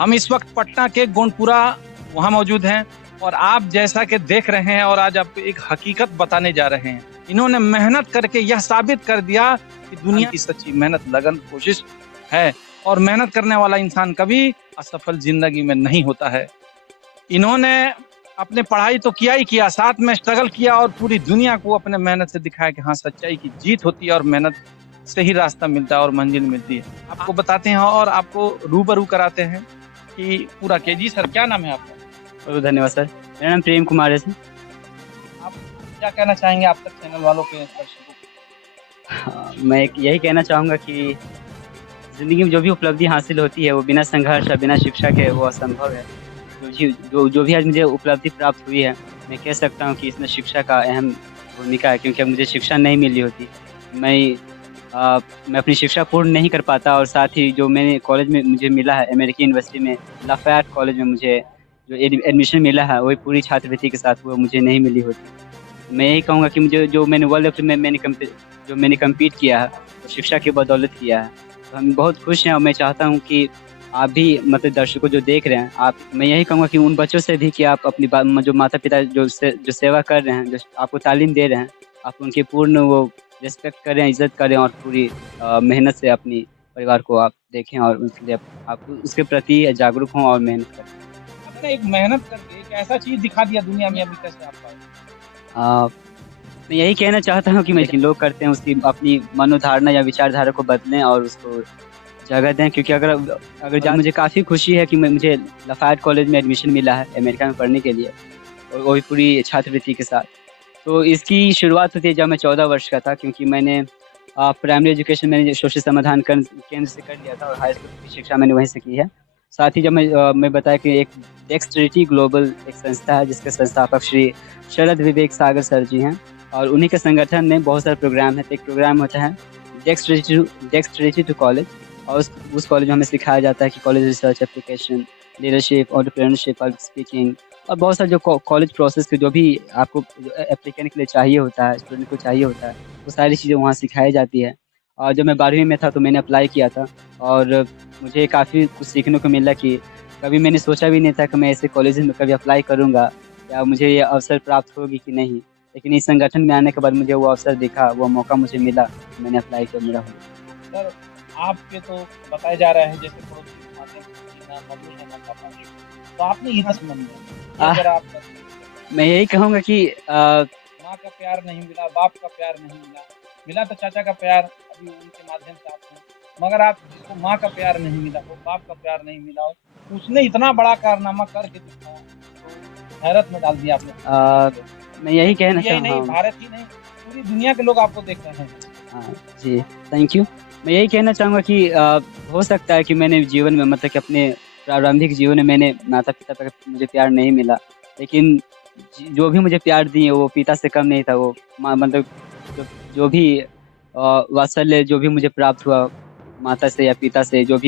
हम इस वक्त पटना के गोंडपुरा वहाँ मौजूद हैं और आप जैसा कि देख रहे हैं और आज आपको एक हकीकत बताने जा रहे हैं। इन्होंने मेहनत करके यह साबित कर दिया कि दुनिया की सच्ची मेहनत, लगन, कोशिश है और मेहनत करने वाला इंसान कभी असफल जिंदगी में नहीं होता है। इन्होंने अपने पढ़ाई तो किया ही किया, साथ में स्ट्रगल किया और पूरी दुनिया को अपने मेहनत से दिखाया कि हाँ, सच्चाई की जीत होती है और मेहनत से ही रास्ता मिलता है और मंजिल मिलती है। आपको बताते हैं और आपको रूबरू कराते हैं कि पूरा के जी। सर, क्या नाम है आपका? बहुत धन्यवाद सर। मेरा नाम प्रेम कुमार है सर। आप क्या कहना चाहेंगे आप तक चैनल वालों के दर्शकों को? मैं यही कहना चाहूँगा कि ज़िंदगी में जो भी उपलब्धि हासिल होती है वो बिना संघर्ष और बिना शिक्षा के वो असंभव है। जो भी आज मुझे उपलब्धि प्राप्त हुई है, मैं कह सकता हूँ कि इसमें शिक्षा का अहम भूमिका है, क्योंकि अगर मुझे शिक्षा नहीं मिली होती मैं अपनी शिक्षा पूर्ण नहीं कर पाता। और साथ ही जो मैंने कॉलेज में मुझे मिला है, अमेरिकी यूनिवर्सिटी में लाफैट कॉलेज में मुझे जो एडमिशन मिला है, वही पूरी छात्रवृत्ति के साथ वो मुझे नहीं मिली होती। मैं यही कहूँगा कि मुझे जो मैंने वर्ल्ड लेवल में मैंने कम्पीट किया है वो शिक्षा की बदौलत किया है। तो हम बहुत खुश हैं और मैं चाहता हूँ कि आप भी मतलब दर्शकों जो देख रहे हैं, मैं यही कहूँगा कि उन बच्चों से भी कि आप अपनी जो माता पिता जो सेवा कर रहे हैं, जो आपको तालीम दे रहे हैं, आप उनकी पूर्ण वो रिस्पेक्ट करें, इज्जत करें और पूरी मेहनत से अपनी परिवार को आप देखें और उसके लिए आप उसके प्रति जागरूक हों और मेहनत करें। आपने एक मेहनत करके एक ऐसा चीज दिखा दिया दुनिया में, अभी कैसे आप पाए? मैं यही कहना चाहता हूँ कि लोग करते हैं उसकी अपनी मनोधारणा या विचारधारा को बदलें और उसको जगह दें, क्योंकि अगर मुझे काफ़ी खुशी है कि मुझे लाफैट कॉलेज में एडमिशन मिला है अमेरिका में पढ़ने के लिए, और वो भी पूरी छात्रवृत्ति के साथ। तो इसकी शुरुआत होती है जब मैं 14 वर्ष का था, क्योंकि मैंने प्राइमरी एजुकेशन मैंने शोषित समाधान केंद्र से कर लिया था और हाई स्कूल की शिक्षा मैंने वहीं से की है। साथ ही जब मैं बताया कि एक डेक्सट्रिटी ग्लोबल एक संस्था है जिसके संस्थापक श्री शरद विवेक सागर सर जी हैं, और उन्हीं के संगठन में बहुत सारे प्रोग्राम है। एक प्रोग्राम होता है डेक्सट्रिटी टू कॉलेज, और उस कॉलेज में हमें सिखाया जाता है कि college research, application, leadership, entrepreneurship, public speaking और बहुत सारे जो कॉलेज प्रोसेस के जो भी आपको एप्लीकेंट के लिए चाहिए होता है, स्टूडेंट को चाहिए होता है, वो सारी चीज़ें वहाँ सिखाई जाती है। और जब मैं 12वीं में था तो मैंने अप्लाई किया था और मुझे काफ़ी कुछ सीखने को मिला कि कभी मैंने सोचा भी नहीं था कि मैं ऐसे कॉलेज में कभी अप्लाई करूँगा या मुझे ये अवसर प्राप्त होगी कि नहीं। लेकिन इस संगठन में आने के बाद मुझे वो अवसर दिखा, वो मौका मुझे मिला, मैंने अप्लाई किया, मेरा हुआ। सर, आपके तो बताए जा रहे हैं जैसे तो आपने यहाँ से मन दिया। मैं यही कहूँगा कि माँ का प्यार नहीं मिला, बाप का प्यार नहीं मिला, मिला तो चाचा का प्यार अभी उनके माध्यम से आप हैं, मगर आप जिसको माँ का प्यार नहीं मिला, वो बाप का प्यार नहीं मिला, उसने इतना बड़ा कारनामा करके दिखाया तो हैरत में डाल दिया आपने। मैं यही कहना चाहूँगा, नहीं भारत ही नहीं पूरी दुनिया के लोग आपको देख रहे हैं। हाँ जी, थैंक यू। मैं यही कहना चाहूँगा कि हो सकता है कि मैंने जीवन में मतलब कि अपने प्रारंभिक जीवन में मैंने माता पिता का मुझे प्यार नहीं मिला, लेकिन जो भी मुझे प्यार दिए वो पिता से कम नहीं था। वो मतलब जो भी वात्सल्य जो भी मुझे प्राप्त हुआ माता से या पिता से, जो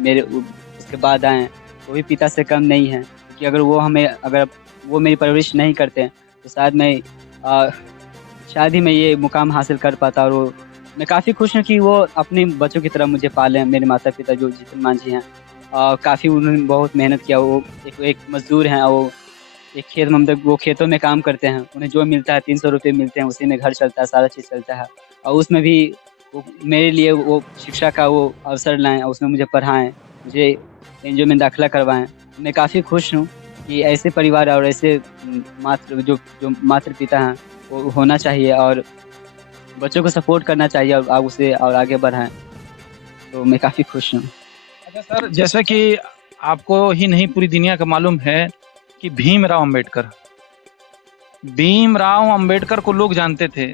मेरे उसके बाद आए वो भी पिता से कम नहीं है, क्योंकि अगर वो मेरी परवरिश नहीं करते तो शायद ही मैं ये मुकाम हासिल कर पाता। और मैं काफ़ी खुश हूँ कि वो अपने बच्चों की तरह मुझे पाले हैं। मेरे माता पिता जो जितिन मांझी हैं, काफ़ी उन्होंने बहुत मेहनत किया। वो एक मजदूर हैं, वो एक खेत में मतलब वो खेतों में काम करते हैं, उन्हें जो मिलता है 300 रुपये मिलते हैं, उसी में घर चलता है, सारा चीज़ चलता है। और उसमें भी वो मेरे लिए वो शिक्षा का वो अवसर लाएँ और उसमें मुझे पढ़ाएँ, मुझे एनजीओ में दाखिला करवाएँ। मैं काफ़ी खुश हूँ कि ऐसे परिवार और ऐसे माता पिता हैं वो होना चाहिए और बच्चों को सपोर्ट करना चाहिए और उसे और आगे बढ़ाएं। तो मैं काफ़ी खुश हूँ। अच्छा सर, जैसे कि आपको ही नहीं पूरी दुनिया का मालूम है कि भीमराव अंबेडकर को लोग जानते थे,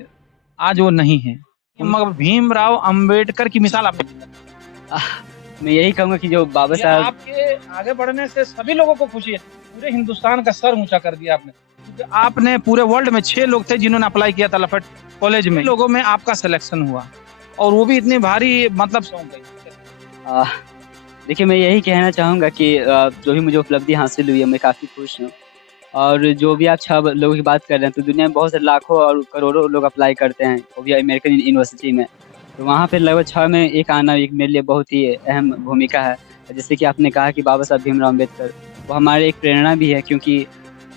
आज वो नहीं है, मगर भीमराव अंबेडकर की मिसाल आपने। मैं यही कहूँगा कि जो बाबा साहब, आपके आगे बढ़ने से सभी लोगों को खुशी है, पूरे हिंदुस्तान का सर ऊंचा कर दिया आपने, क्योंकि आपने पूरे वर्ल्ड में 6 लोग थे जिन्होंने अप्लाई किया था लाफैट कॉलेज में, लोगों में आपका सिलेक्शन हुआ और वो भी इतनी भारी मतलब सौंप गई। देखिए, मैं यही कहना चाहूँगा कि जो भी मुझे उपलब्धि हासिल हुई है, मैं काफ़ी खुश हूँ। और जो भी आप 6 लोगों की बात कर रहे हैं, तो दुनिया में बहुत से लाखों और करोड़ों लोग अप्लाई करते हैं, वो भी अमेरिकन यूनिवर्सिटी में। तो वहाँ पे लगभग 6 में एक आना एक मेरे लिए बहुत ही अहम भूमिका है। जैसे कि आपने कहा कि बाबा साहब भीमराव अम्बेडकर, वो हमारे एक प्रेरणा भी है, क्योंकि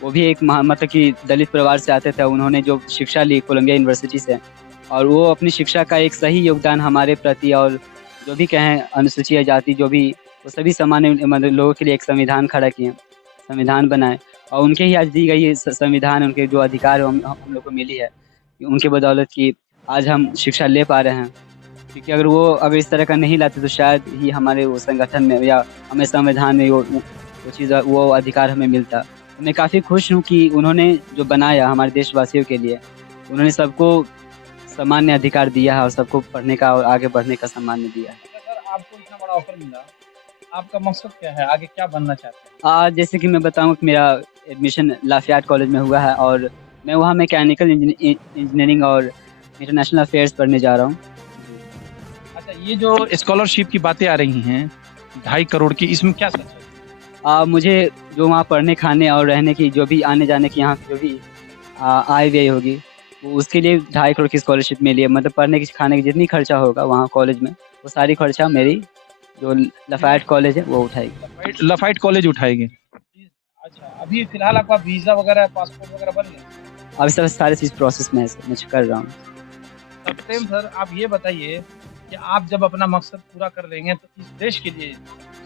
वो भी एक मतलब कि दलित परिवार से आते थे। उन्होंने जो शिक्षा ली कोलंबिया यूनिवर्सिटी से, और वो अपनी शिक्षा का एक सही योगदान हमारे प्रति, और जो भी कहें अनुसूचित जाति जो भी, वो सभी सामान्य मतलब लोगों के लिए एक संविधान खड़ा किए, संविधान बनाए, और उनके ही आज दी गई ये संविधान, उनके जो अधिकार हम लोग को मिली है, उनके बदौलत कि आज हम शिक्षा ले पा रहे हैं। क्योंकि अगर इस तरह का नहीं लाते तो शायद ही हमारे वो संगठन में या हमें संविधान में वो चीज़ वो अधिकार हमें मिलता। तो मैं काफ़ी खुश हूँ कि उन्होंने जो बनाया हमारे देशवासियों के लिए, उन्होंने सबको सामान्य अधिकार दिया है और सबको पढ़ने का और आगे बढ़ने का सम्मान दिया है। सर आपको इतना बड़ा ऑफर मिला, आपका मकसद क्या है, आगे क्या बनना चाहते हैं? जैसे कि मैं बताऊँ कि मेरा एडमिशन लाफियाट कॉलेज में हुआ है, और मैं वहाँ मैकेनिकल इंजीनियरिंग और इंटरनेशनल अफेयर्स पढ़ने जा रहा हूँ। अच्छा, ये जो स्कॉलरशिप की बातें आ रही हैं 2.5 करोड़ की, इसमें क्या सच है? मुझे जो वहाँ पढ़ने खाने और रहने की जो भी आने जाने की यहाँ जो भी आय व्यय होगी, वो उसके लिए 2.5 करोड़ की स्कॉलरशिप मिली है। मतलब पढ़ने की खाने की जितनी खर्चा होगा वहाँ कॉलेज में, वो सारी खर्चा मेरी जो लफायत कॉलेज है वो उठाएगी। लफाइट कॉलेज उठाएगी। अच्छा, अभी फिलहाल आपका वीजा वगैरह पासपोर्ट वगैरह बन गया? अभी सब सारी चीज़ प्रोसेस में है, मैं कर रहा हूँ। प्रेम सर, आप ये बताइए कि आप जब अपना मकसद पूरा कर लेंगे तो इस देश के लिए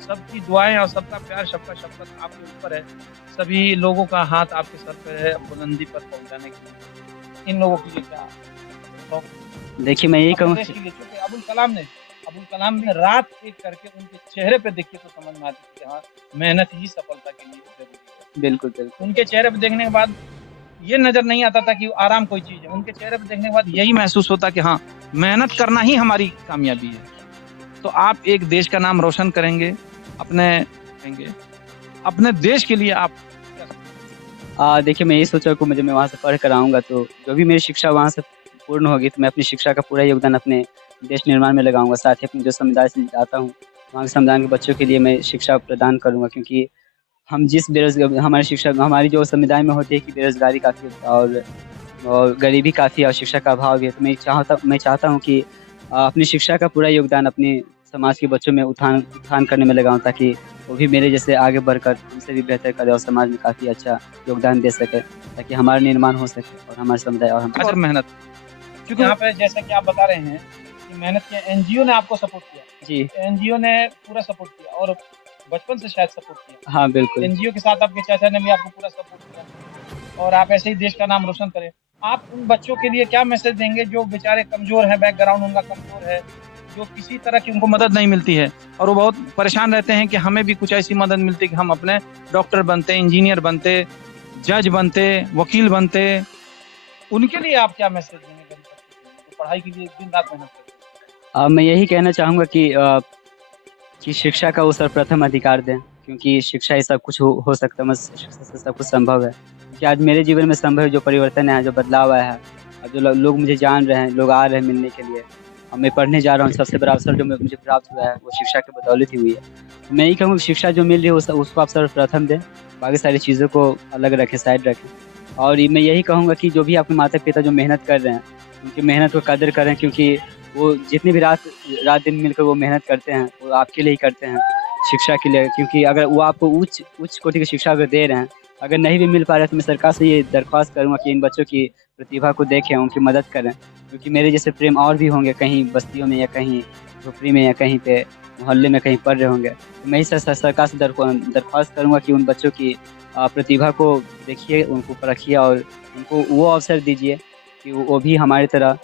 सबकी दुआएं और सबका प्यार, सबका शफकत आपके ऊपर है, सभी लोगों का हाथ आपके सर पे है बुलंदी पर पहुंचाने के लिए। इन लोगों के लिए क्या? देखिए मैं यही कहूँ, अबुल कलाम ने रात एक करके उनके चेहरे पे देखिए तो समझ में आती है कि हाँ, मेहनत ही सफलता के लिए जरूरी है। बिल्कुल बिल्कुल। उनके चेहरे पे देखने के बाद ये नजर नहीं आता था कि आराम कोई चीज है, उनके चेहरे पे देखने के बाद यही महसूस होता कि हाँ, मेहनत करना ही हमारी कामयाबी है। तो आप एक देश का नाम रोशन करेंगे, अपने देश के लिए आप देखिए मैं यही सोचा कि मैं वहाँ से पढ़ कर आऊँगा, तो जो भी मेरी शिक्षा वहाँ से पूर्ण होगी तो मैं अपनी शिक्षा का पूरा योगदान अपने देश निर्माण में लगाऊंगा। साथ ही अपने जो समुदाय से आता हूँ वहाँ के समुदाय के बच्चों के लिए मैं शिक्षा प्रदान करूँगा, क्योंकि हम जिस हमारी जो समुदाय में होती है कि बेरोजगारी काफ़ी और गरीबी काफ़ी है और शिक्षा का अभाव भी है। तो मैं चाहता हूँ कि अपनी शिक्षा का पूरा योगदान अपने समाज के बच्चों में उत्थान करने में लगाऊं, ताकि वो भी मेरे जैसे आगे बढ़कर हमसे भी बेहतर करे और समाज में काफ़ी अच्छा योगदान दे सके, ताकि हमारा निर्माण हो सके और हमारे समुदाय और मेहनत। क्योंकि यहाँ पे जैसा कि आप बता रहे हैं कि मेहनत किया, एनजीओ ने आपको सपोर्ट किया। जी, एनजीओ ने पूरा सपोर्ट किया और बचपन से शायद सपोर्ट किया। हाँ बिल्कुल। एनजीओ के साथ आपके चाचा ने भी आपको पूरा सपोर्ट किया और आप ऐसे ही देश का नाम रोशन करें। आप उन बच्चों के लिए क्या मैसेज देंगे जो बेचारे कमजोर हैं, बैकग्राउंड उनका कमजोर है, जो किसी तरह की उनको मदद नहीं मिलती है और वो बहुत परेशान रहते हैं कि हमें भी कुछ ऐसी मदद मिलती कि हम अपने डॉक्टर बनते, इंजीनियर बनते, जज बनते, वकील बनते। उनके लिए आप क्या मैसेज देंगे जो पढ़ाई के लिए दिन रात मेहनत करते हैं? मैं यही कहना चाहूँगा कि शिक्षा का वो सर्वप्रथम अधिकार दें, क्योंकि शिक्षा ही सब कुछ हो सकता है, शिक्षा से सब कुछ संभव है। कि आज मेरे जीवन में संभव जो परिवर्तन है, जो बदलाव आया है, और जो लोग मुझे जान रहे हैं, लोग आ रहे हैं मिलने के लिए, और मैं पढ़ने जा रहा हूँ, सबसे बड़ा अवसर जो मुझे प्राप्त हुआ है वो शिक्षा की बदौलत ही हुई है। मैं यही कहूँगा शिक्षा जो मिल रही है उसको आप सर्वप्रथम दें, बाकी सारी चीज़ों को अलग रखें, साइड रखें। और मैं यही कहूँगा कि जो भी आपके माता पिता जो मेहनत कर रहे हैं उनकी मेहनत को कदर करें, क्योंकि वो जितनी भी रात दिन मिलकर वो मेहनत करते हैं वो आपके लिए ही करते हैं, शिक्षा के लिए। क्योंकि अगर वो आपको उच्च कोटि की शिक्षा अगर दे रहे हैं, अगर नहीं भी मिल पा रहा है तो मैं सरकार से ये दरख्वास्त करूँगा कि इन बच्चों की प्रतिभा को देखें, उनकी मदद करें, क्योंकि मेरे जैसे प्रेम और भी होंगे कहीं बस्तियों में या कहीं झोपड़ी में या कहीं पे मोहल्ले में कहीं पढ़ रहे होंगे। तो मैं ही सरकार से दरख्वास्त करूँगा कि उन बच्चों की प्रतिभा को देखिए, उनको परखिए और उनको वो अवसर दीजिए कि वो भी हमारी तरह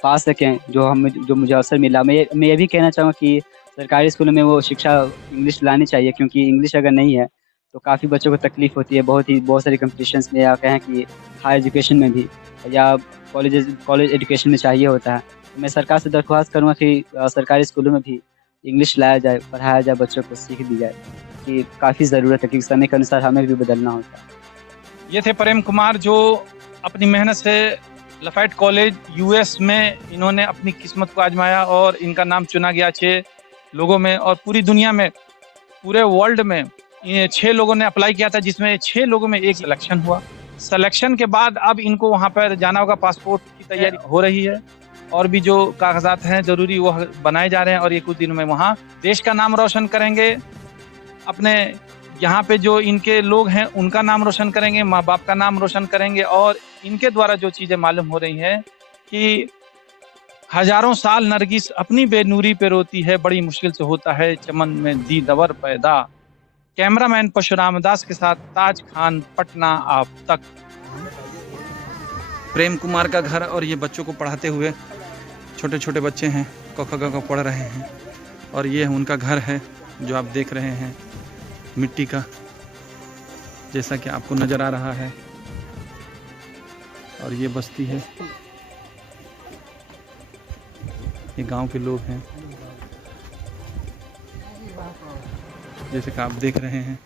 पा सकें जो मुझे अवसर मिला। मैं ये भी कहना चाहूँगा कि सरकारी स्कूलों में वो शिक्षा इंग्लिश लानी चाहिए, क्योंकि इंग्लिश अगर नहीं है तो काफ़ी बच्चों को तकलीफ होती है, बहुत सारी कॉम्पिटिशन्स में, या कहें कि हाई एजुकेशन में भी, या कॉलेज एजुकेशन में चाहिए होता है। तो मैं सरकार से दरख्वास्त करूँगा कि सरकारी स्कूलों में भी इंग्लिश लाया जाए, पढ़ाया जाए, बच्चों को सीख दी जाए, कि काफ़ी ज़रूरत है, क्योंकि समय के अनुसार हमें भी बदलना होता है। ये थे प्रेम कुमार, जो अपनी मेहनत से लफाइट कॉलेज यूएस में इन्होंने अपनी किस्मत को आजमाया और इनका नाम चुना गया 6 लोगों में, और पूरी दुनिया में, पूरे वर्ल्ड में 6 लोगों ने अप्लाई किया था, जिसमें 6 लोगों में एक सिलेक्शन हुआ। सिलेक्शन के बाद अब इनको वहाँ पर जाना होगा, पासपोर्ट की तैयारी हो रही है और भी जो कागजात हैं ज़रूरी वो बनाए जा रहे हैं और ये कुछ दिनों में वहाँ देश का नाम रोशन करेंगे। अपने यहाँ पे जो इनके लोग हैं उनका नाम रोशन करेंगे, माँ बाप का नाम रोशन करेंगे और इनके द्वारा जो चीज़ें मालूम हो रही हैं कि हजारों साल नरगिस अपनी बेनूरी पे रोती है, बड़ी मुश्किल से होता है चमन में दीदवर पैदा। कैमरामैन परशुराम दास के साथ ताज खान, पटना आप तक। प्रेम कुमार का घर और ये बच्चों को पढ़ाते हुए, छोटे छोटे बच्चे हैं, क ख ग घ पढ़ रहे हैं और ये उनका घर है जो आप देख रहे हैं मिट्टी का, जैसा कि आपको नज़र आ रहा है। और ये बस्ती है, ये गांव के लोग हैं जैसे कि आप देख रहे हैं।